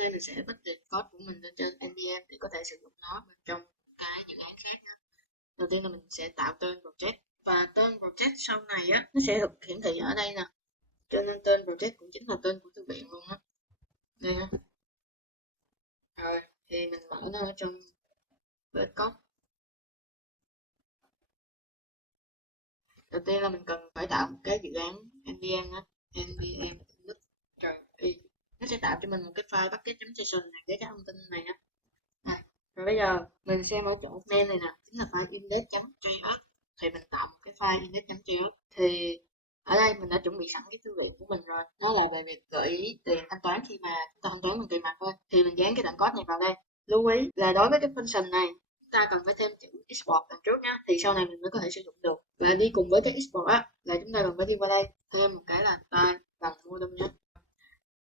nay mình sẽ bắt được code của mình lên trên NPM để có thể sử dụng nó trong cái dự án khác nhé. Đầu tiên là mình sẽ tạo tên project, và tên project sau này á nó sẽ được hiển thị ở đây nè. Cho nên tên project cũng chính là tên của thư viện luôn á. Đây ha. Rồi thì mình mở nó ở trong base code. Đầu tiên là mình cần phải tạo một cái dự án npm á, npm init. Nó sẽ tạo cho mình một cái file bucket.json này với cái thông tin này á. Rồi bây giờ mình xem ở chỗ main này nè, chính là file index.js. Thì mình tạo một cái file index.js. Thì ở đây mình đã chuẩn bị sẵn cái thư viện của mình rồi. Nó là về việc gợi ý tiền thanh toán khi mà chúng ta thanh toán bằng tiền mặt thôi. Thì mình dán cái đoạn code này vào đây. Lưu ý là đối với cái function này, chúng ta cần phải thêm chữ export đằng trước nhá. Thì sau này mình mới có thể sử dụng được. Và đi cùng với cái export á, là chúng ta cần phải đi qua đây thêm một cái là style bằng module nhé.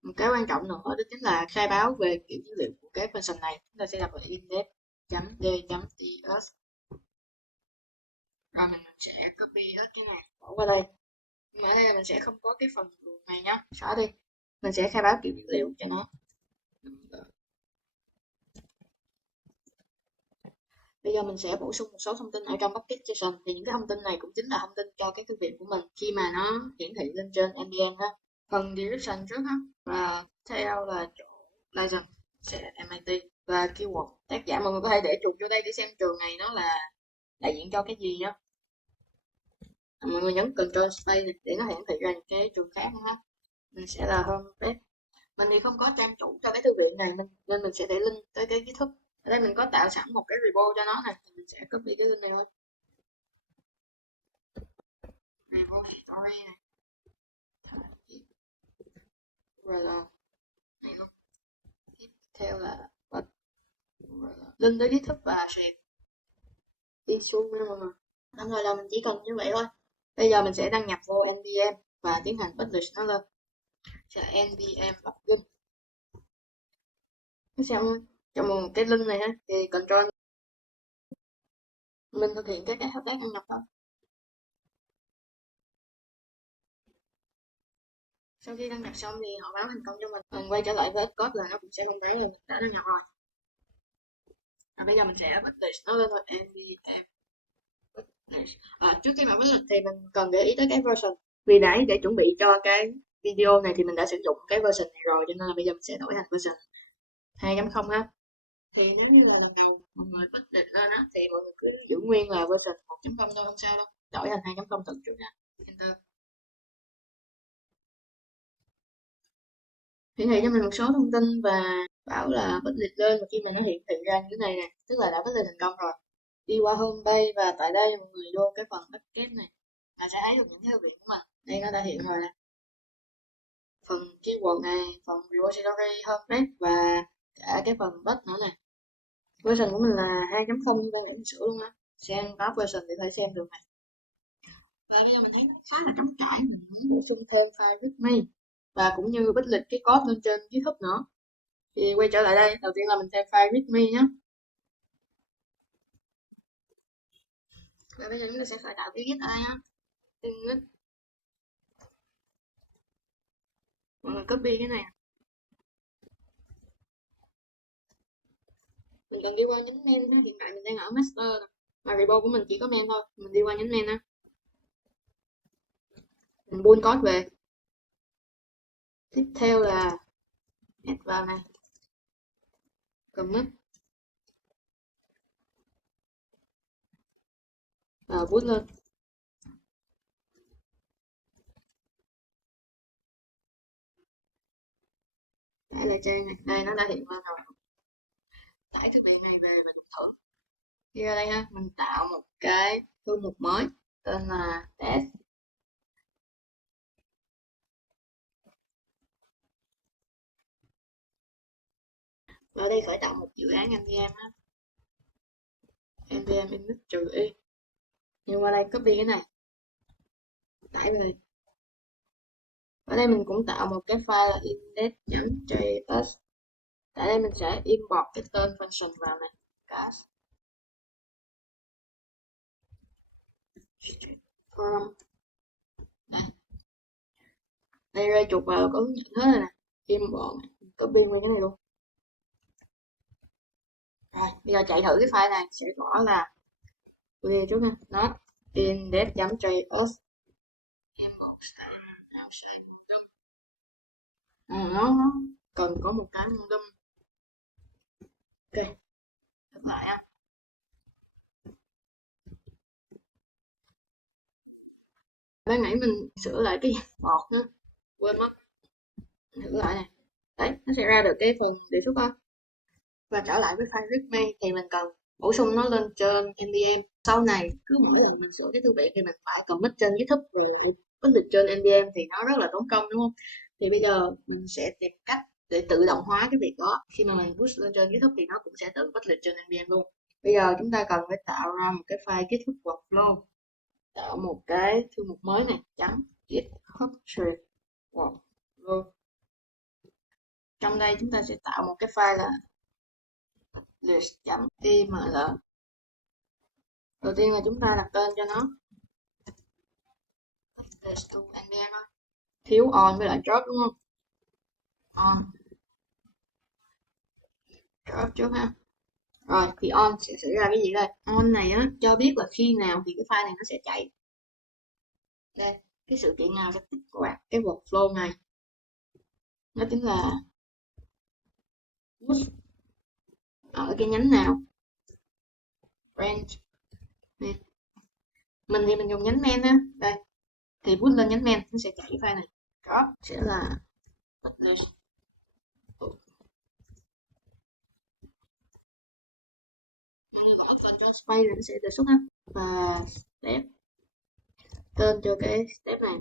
Một cái quan trọng nữa đó chính là khai báo về kiểu dữ liệu của cái function này. Chúng ta sẽ đọc là index.d.ts. Rồi mình sẽ copy hết cái này bỏ qua đây. Nhưng mà ở đây mình sẽ không có cái phần này nhá, xóa đi. Mình sẽ khai báo kiểu dữ liệu cho nó. Bây giờ mình sẽ bổ sung một số thông tin ở trong bucket.json. Thì những cái thông tin này cũng chính là thông tin cho cái thư viện của mình khi mà nó hiển thị lên trên npm đó. Phần description trước ha, và theo là chỗ legend sẽ MIT, và keyword tác giả. Mọi người có thể để chuột vô đây để xem trường này nó là đại diện cho cái gì nhá. Mọi người nhấn Ctrl Space để nó hiển thị ra những cái trường khác nữa ha. Mình sẽ là homepage. Mình thì không có trang chủ cho cái thư viện này nên mình sẽ để link tới cái GitHub. Ở đây mình có tạo sẵn một cái repo cho nó này, mình sẽ copy cái link này thôi. Repository này. Rồi là này luôn. Tiếp theo là link tới GitHub và share đi xuống nha mọi người. Xong rồi là mình chỉ cần như vậy thôi. Bây giờ mình sẽ đăng nhập vô npm và tiến hành publish nó lên. Sẽ npm plugin. Nó sẽ cho một cái link này ha, thì control mình thực hiện các thao tác đăng nhập thôi. Sau khi đăng nhập xong thì họ báo thành công cho mình quay trở lại với code là nó cũng sẽ không báo là mình đã đăng nhập rồi. Và bây giờ mình sẽ publish nó lên thôi, npm publish. Trước khi mà publish thì mình cần để ý tới cái version, vì nãy để chuẩn bị cho cái video này thì mình đã sử dụng cái version này rồi, cho nên là bây giờ mình sẽ đổi thành version 2.0 ha. Thì nếu như mọi người publish lên á thì mọi người cứ giữ nguyên là version 1.0 thôi, không sao đâu, đổi thành 2.0 thử trước nha. Enter. Hiển thị cho mình một số thông tin và bảo là publish lên, và khi mà nó hiển thị ra như thế này nè, tức là đã publish thành công rồi. Đi qua homepage và tại đây mọi người vô cái phần bucket này là sẽ thấy được những cái thư viện của mình. Đây nó đã hiện rồi nè. Phần keyword này, phần repository homepage và cả cái phần bot nữa nè. Version của mình là 2.0 như ban nãy mình sửa luôn á. Xem top version để có thể xem được này. Và bây giờ mình thấy nó khá là trống trải, mình muốn bổ sung thêm file readme và cũng như publish cái code lên trên GitHub nữa. Thì quay trở lại đây, đầu tiên là mình thêm file readme nhé. Và bây giờ chúng ta sẽ khởi tạo cái git ở đây nhá. Mọi người copy cái này. Mình cần đi qua nhấn main ha, hiện tại mình đang ở master mà repo của mình chỉ có main thôi. Mình đi qua nhấn main ha. Mình build code về. Tiếp theo là add vào này. Commit. Và boost lên. Đây là trang này, đây nó đã hiện lên rồi. Tải thư viện này về và dùng thử. Đi ra đây ha, mình tạo một cái thư mục mới tên là test. Và ở đây khởi tạo một dự án npm ha. npm init-i. Nhưng qua đây copy cái này, tải về. Ở đây mình cũng tạo một cái file là index.js. Tại đây mình sẽ import cái tên function vào này, class from. Đây ra chuột vào có hướng dẫn hết rồi nè, import này, copy nguyên cái này luôn. Rồi, bây giờ chạy thử cái file này sẽ gõ là clear trước nha. Nó index.js em1 outside modem. Nó cần có một cái modem. Ok, đọc lại á. Ban nãy mình sửa lại cái bọt nữa, quên mất. Thử lại này. Đấy, nó sẽ ra được cái phần đề xuất đó. Và trở lại với file readme thì mình cần bổ sung nó lên trên npm. Sau này cứ mỗi lần mình sửa cái thư viện thì mình phải commit trên GitHub rồi publish trên npm thì nó rất là tốn công đúng không? Thì bây giờ mình sẽ tìm cách để tự động hóa cái việc đó. Khi mà mình push lên trên GitHub thì nó cũng sẽ tự publish trên npm luôn. Bây giờ chúng ta cần phải tạo ra một cái file GitHub workflow, tạo một cái thư mục mới này, chấm GitHub workflow. Trong đây chúng ta sẽ tạo một cái file là list.iml. Đầu tiên là chúng ta đặt tên cho nó list to npm, thiếu on với lại drop đúng không? On drop trước ha. Rồi thì on sẽ xảy ra cái gì đây? On này á cho biết là khi nào thì cái file này nó sẽ chạy. Đây, cái sự kiện nào sẽ kích hoạt cái workflow này. Nó chính là push ở cái nhánh nào. Branch. Mình thì mình dùng nhánh main á. Đây. Thì push lên nhánh main nó sẽ chạy cái file này. Drop sẽ là publish. Mình gõ Ctrl Space rồi nó sẽ đề xuất ha. Và step tên cho cái step này.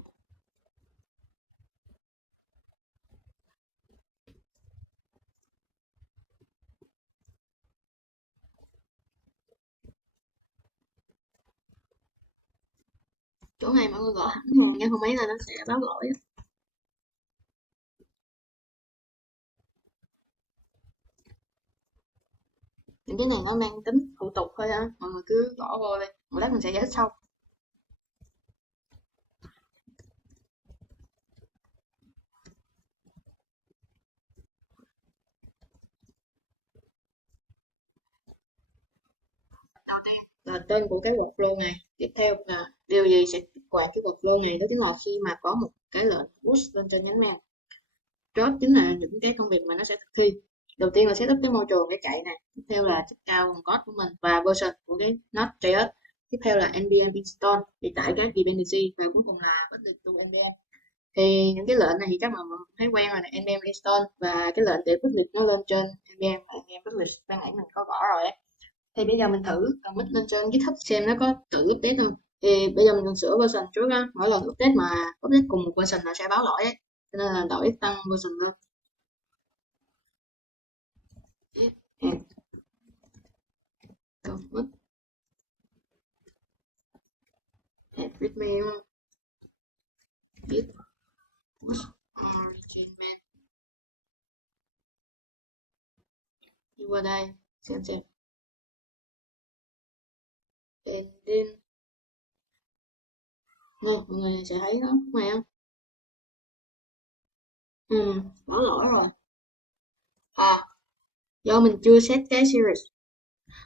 Chỗ này mọi người gõ hẳn rồi nha, không mấy là nó sẽ báo lỗi. Những cái này nó mang tính thủ tục thôi á, mọi người cứ gõ vô đây, một lát mình sẽ giải thích sau. Đầu tiên là tên của cái workflow này, tiếp theo là điều gì sẽ kích hoạt cái workflow này, đó chính là khi mà có một cái lệnh push lên trên nhánh main. Job chính là những cái công việc mà nó sẽ thực thi. Đầu tiên là setup cái môi trường để chạy này, tiếp theo là check out code của mình và version của cái Node.js, tiếp theo là npm install để tải các dependency và cuối cùng là publish to npm. Thì những cái lệnh này thì chắc mà mọi người thấy quen rồi này, npm install và cái lệnh để publish nó lên trên npm và npm publish ban nãy mình có gõ rồi ấy. Thì bây giờ mình thử commit lên trên GitHub xem nó có tự update không. Thì bây giờ mình cần sửa version trước á, mỗi lần update mà update cùng một version là sẽ báo lỗi ấy, cho nên là đổi tăng version lên. Commit add readme git push origin man. Đi qua đây xem ending nè, mọi người sẽ thấy nó này không? Bỏ lỗi rồi. Do mình chưa set cái series.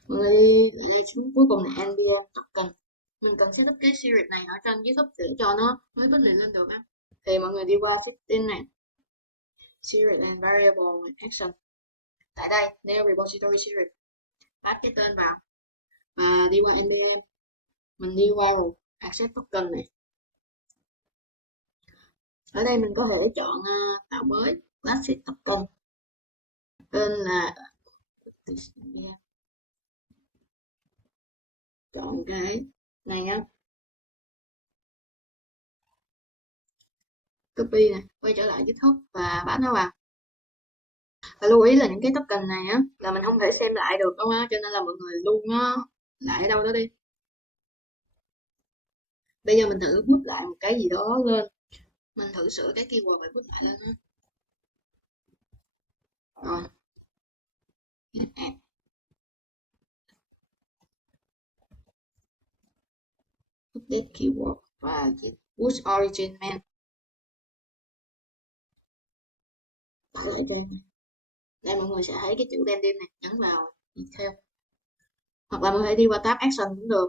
Mọi người đi đây xuống cuối cùng là npm token. Mình cần setup cái series này ở trên GitHub để cho nó mới bắt liền lên được á. Thì mọi người đi qua setting này, series and variable action. Tại đây new repository series, pass cái tên vào và đi qua npm. Mình đi qua rồi accept token này. Ở đây mình có thể chọn tạo mới classic token, tên là chọn cái này nhá, copy này, quay trở lại GitHub và bắt nó vào. Và lưu ý là những cái token này á là mình không thể xem lại được đâu á, cho nên là mọi người lưu nó lại ở đâu đó đi. Bây giờ mình thử put lại một cái gì đó lên, mình thử sửa cái keyword và put lại lên á. Rồi update keyword và push origin man. Tải lại tên. Đây mọi người sẽ thấy cái chữ banding này, nhấn vào detail. hoặc là mình có thể đi qua tab action cũng được.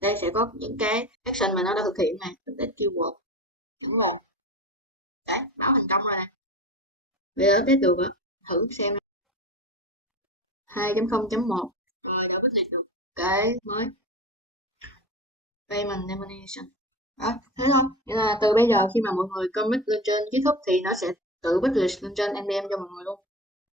Đây sẽ có những cái action mà nó đã thực hiện này, update keyword dẫn nguồn. Đấy, báo thành công rồi nè. Bây giờ update được á, thử xem 2.0.1 rồi đã update được cái mới payment nomination. Đó, thế thôi. Nghĩa là từ bây giờ khi mà mọi người commit lên trên kết thúc thì nó sẽ tự publish lên trên NPM cho mọi người luôn.